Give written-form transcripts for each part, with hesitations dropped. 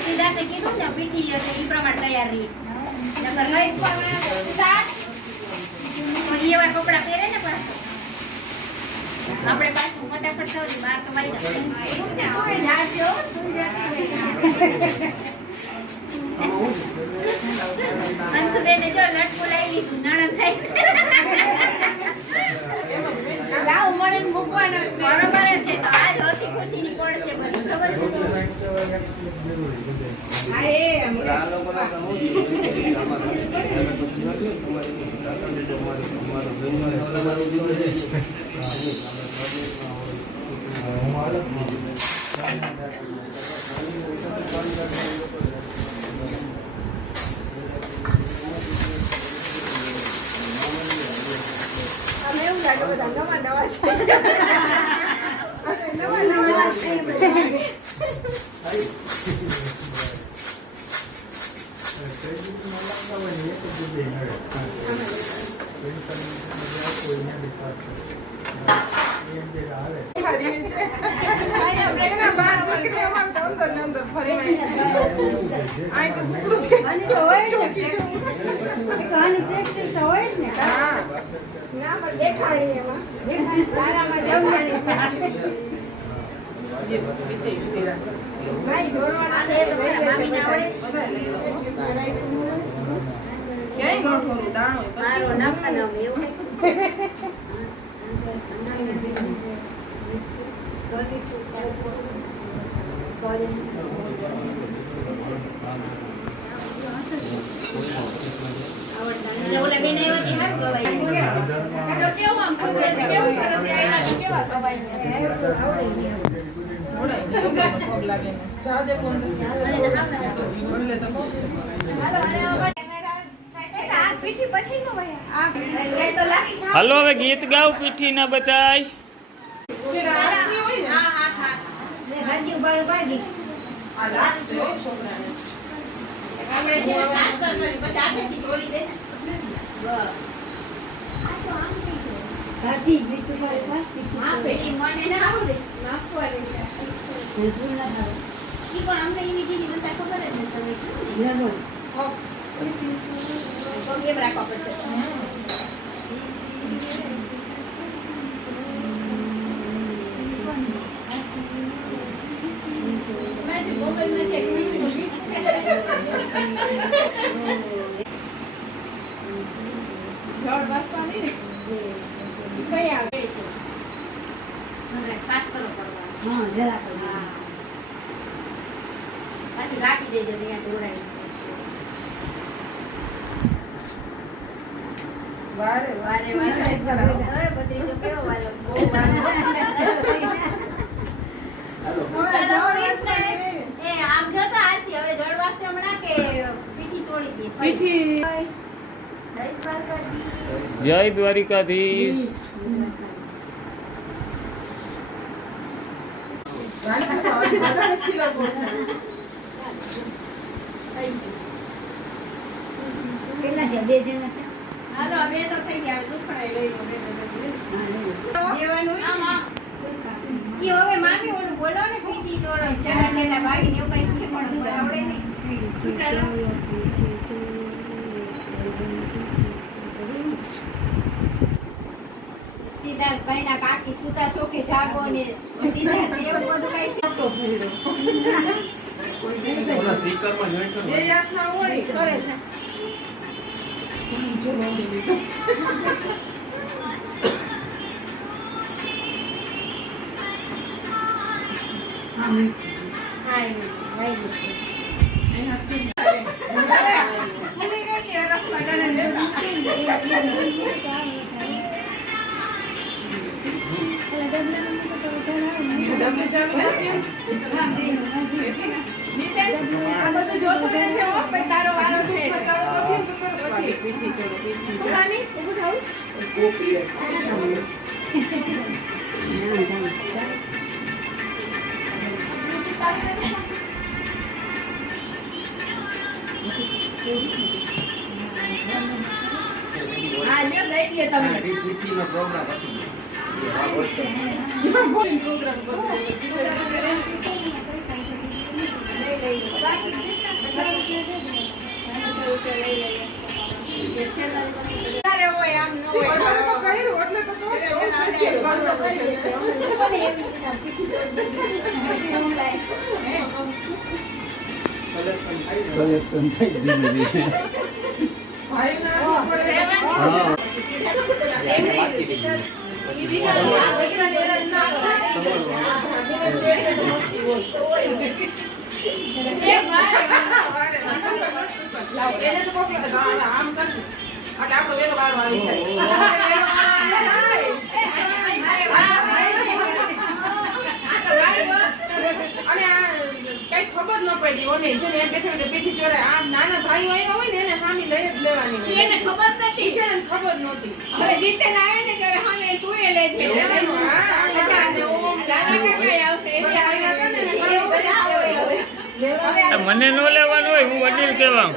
સિદ્ધાર્થે કીધું ને પીઠી એટલે ઈ પ્રમાણે તૈયાર રહી નકર લઈ સ્ટાર્ટ પણ એવા કપડા પહેરે ને પાછું આપણે પાછું ફટાફટ થવું બહાર તો મારી જાજો અંશુબેને જો લટકું લઈ લીધું નણંદ થઈ લાવ મળે મૂકવાના બરોબર છે તો આજ હસી ખુશીની પડ છે બધી ખબર હલો હવે ગીત ગાવ પીઠી ના બતાય રાખી દેજો વારે વારે વારે બધી તો કેવો વાલો એ આમ જોતા આરતી હવે જળવાસે હમણાં કે પીઠી તોડી દે પીઠી જય દ્વારિકાધીશ હાલો હવે તો થઈ ગયા દુખડાઈ લઈ દેવાનું ઈ હવે મામી ઓલું બોલો ને પીઠી જોડો ચલા ચલા ભાગી ને એવું કઈ છે પણ આવડે નહીં સિદ્ધાર્થ ભાઈ ના કાકી સુતા ચોકે જાગો ને સિદ્ધાર્થ એવું બધું કઈ ચાટો ભૂડો ઓલા સ્પીકર માં જોઈન્ટ કરો એ યાદ ના હોય કરે છે જો મોડી તારો વારો છે કલેક્શન થઈ ગયું છે. કઈ ખબર ન પડી ઓને છે ને બેઠા બેઠી ચોરે આમ નાના ભાઈઓ આવ્યા હોય ને એને સામી લઈ જ લેવાની હોય. એને ખબર નથી છે ને ખબર નહોતી. હવે જીતે લાવે ને ત્યારે સામે તું એ લે છે. હા અને ઓમ નાના કાકા આવશે એટલે આવ્યા હતા ને મને નો લેવાનું હોય, હું વડીલ કહેવાઉં.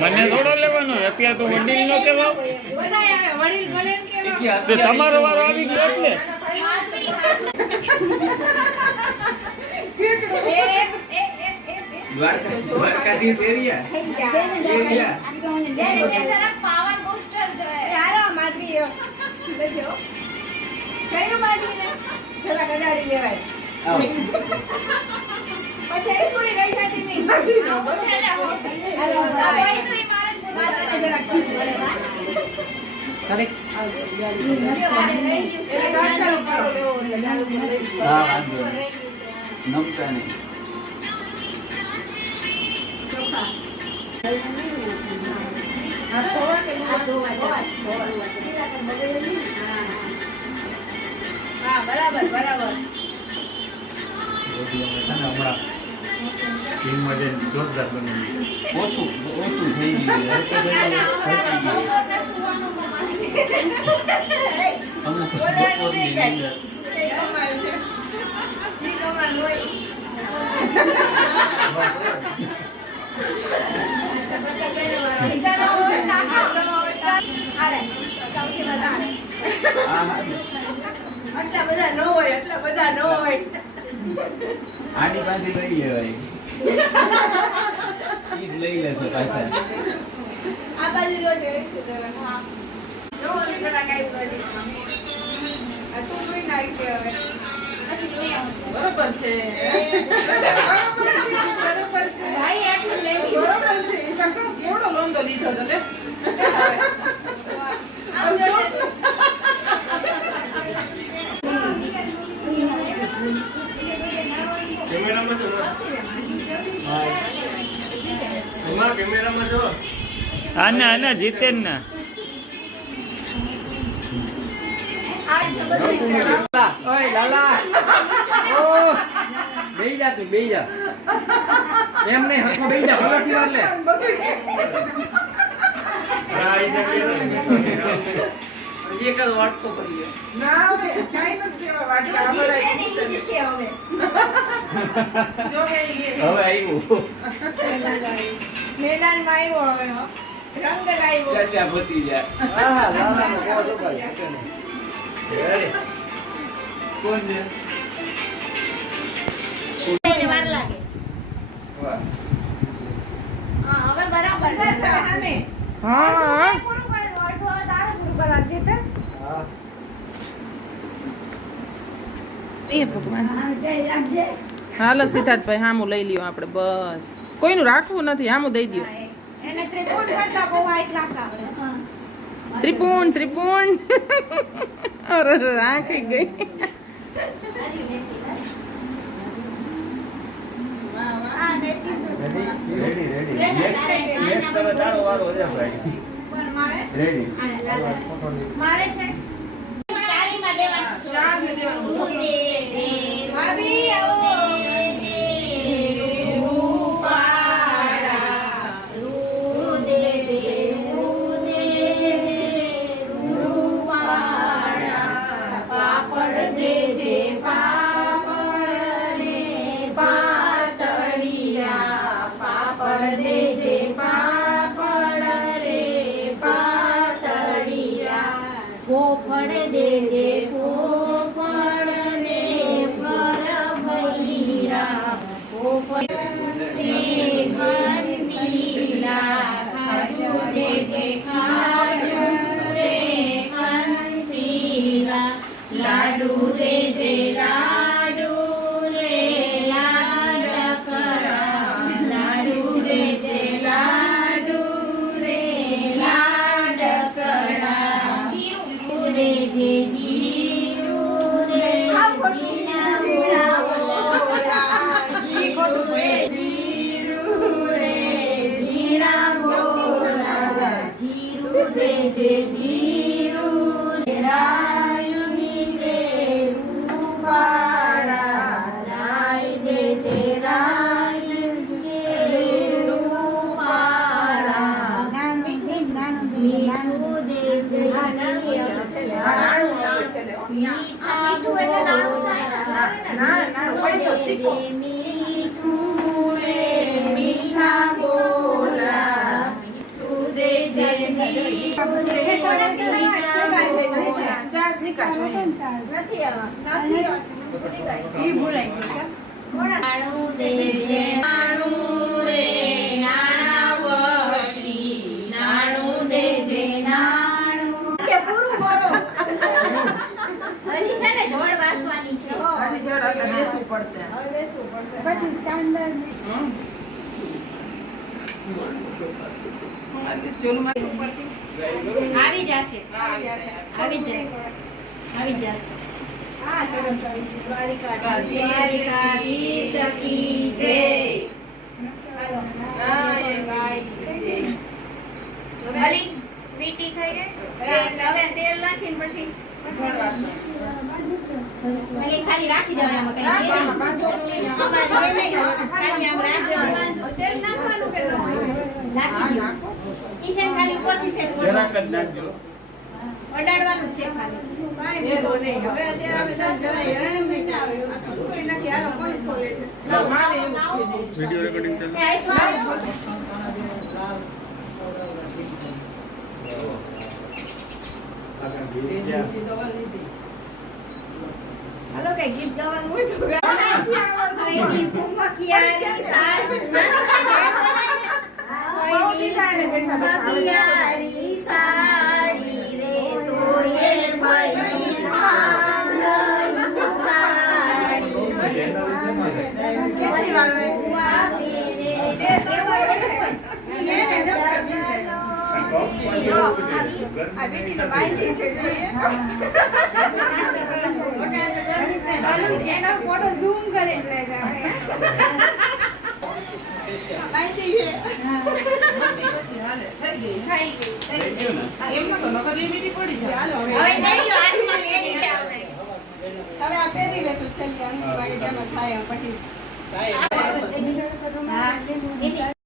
મને થોડો લેવાનો હોય, અત્યારે તો વડીલ નો કહેવાઉં. બધા આવે વડીલ ભલે ને કેવા. તો તમારો વારો આવી ગયો એટલે દ્વારકાધીશ એરિયા નમતા નહીં. હા બરાબર બરાબર. ઓછું થઈ ગયું. અમુક બપોરની અંદર કઈ કમાલ છે. ઈ કમાલ હોય. આટલા બધા ન હોય, આટલા બધા ન હોય. આની પાસે લઈ લેવાય. ઈ જ લઈ લેશો પાછા. આ બાજુ જોજે શું કરે. હા જો ઓલી કરા કાઈ કરી. આ તું જોઈ નાખ હવે. પછી જોઈ આવું. બરોબર છે. બરોબર છે. ભાઈ આટલું લેવી. બરોબર છે. એ કાકો કેવડો લોંદો લીધો તો લે. આમ જો. આના જીતેન ના ઓય લાલા ઓ બેહી જા તું બેહી જા એમ નહીં હરખો બેહી જા ભલાથી વાર લે એક જ વાટકો કરી ના હવે કાઈ નથી દેવા વાટકા. આ બધા ઈજી છે હવે. જો હે ઈ. હવે આવ્યું મેદાનમાં આવ્યો હવે હો. રંગ લાવ્યો. ચર્ચા પતી જાય. હા લાલા નો કોણ ઉપાય કોણ છે? એને વાર લાગે. વાહ. હા હવે બરાબર છે. સામે. હા પૂરું કર્યું. અડધો તારે પૂરું કરાવજે તે. હા એ ભગવાન. હા જય આપજે. હાલો સિદ્ધાર્થભાઈ હામું લઈ લ્યો આપણે બસ. કોઈનું રાખવું નથી, હામું દઈ દ્યો. એને ત્રિકોણ કરતા બહુ હાઈ ક્લાસ આવડે. ત્રિપુણ ત્રિપુણ. અરે રાખી ગઈ. હા રેડી. રેડી રેડી નેક્સ્ટ હવે તારો વારો છે ભાઈ કોણ મારે? રેડી હા લાલા. મારે છે ચારીમાં દેવાનું. ચારને દેવાનું. તું દે દે ભાભી આવો. ગોપાળ પોપડ દેજે પોપડ રે પર ભૈરા પોપડ રે કંદીલા ખાજો દેજે ખાજો રે કંદીલા લાડુ દેજે લાડુ રે લાડકડા લાડુ દેજે લાડુ રે લાડકડા જીરું દેજે જીરું રે જીણા બોલા જીરું રે જીણા બોલા જીરું દેજે જીરું રે રાયુની દે રૂપાળા રાય દેજે રાય કે રૂપાળા મીઠું દેજે મીઠું એટલે લાડુ મીઠું રે મીઠા બોલા મીઠું દેજે ચાર સિક્કા જોઈએ. નથી આવા. ઈ ભૂલાઈ ગયું છે. નાણું દેજે નાણું રે નાણાવટી નાણું દેજે નાણું કે પૂરું બોલો હજી છે ને જોડ વાસવાની છે હજી જડ એટલે દેશું પડશે. આજે ચોલુમાં ઉપરથી આવી જશે આવી જશે દ્વારિકાધીશ કી જય અલી વીટી થઈ ગઈ હવે તેલ નાખીને પછી છોડવાનું. અલી ખાલી રાખી દેવાનું આમાં કઈ અમારે એ નહીં ખાલી આમ રાખી દેવાનું તેલ નાખવાનું કે રાખી દો ઈ છે ને ખાલી ઉપરથી છે જરાક જ નાખજો. અડાડવાનું છે ખાલી એ રોને હવે અત્યારે અમે જરા હેરાન નહીં આવે કોઈ નથી હાલો કોણ ખોલે છે મારે એવું કીધું. વિડિયો રેકોર્ડિંગ ચાલુ. એ આઈસ્વાળી હાલો કઈ ગીત ગાવાનું હોય તો ગાઓ. કોઈ ફૂમકિયારી સાડી ફૂમકિયારી સાડી રે તો એ ભાઈ આ બેટીને બાંધી છે જોઈએ. એનો ફોટો ઝૂમ કરીને લેજો. બાંધી છે. પછી હાલે થઈ ગઈ. થઈ ગઈ થઈ ગયું ને? એમમાં તો નકર લીમીટી પડી જાય. હાલો હવે હવે નહીં જો હાથમાં પહેરી આવડે હવે આ પહેરી લે તું છેલ્લી અંગૂઠી વાળી જેમાં થાય એમ પછી હા એની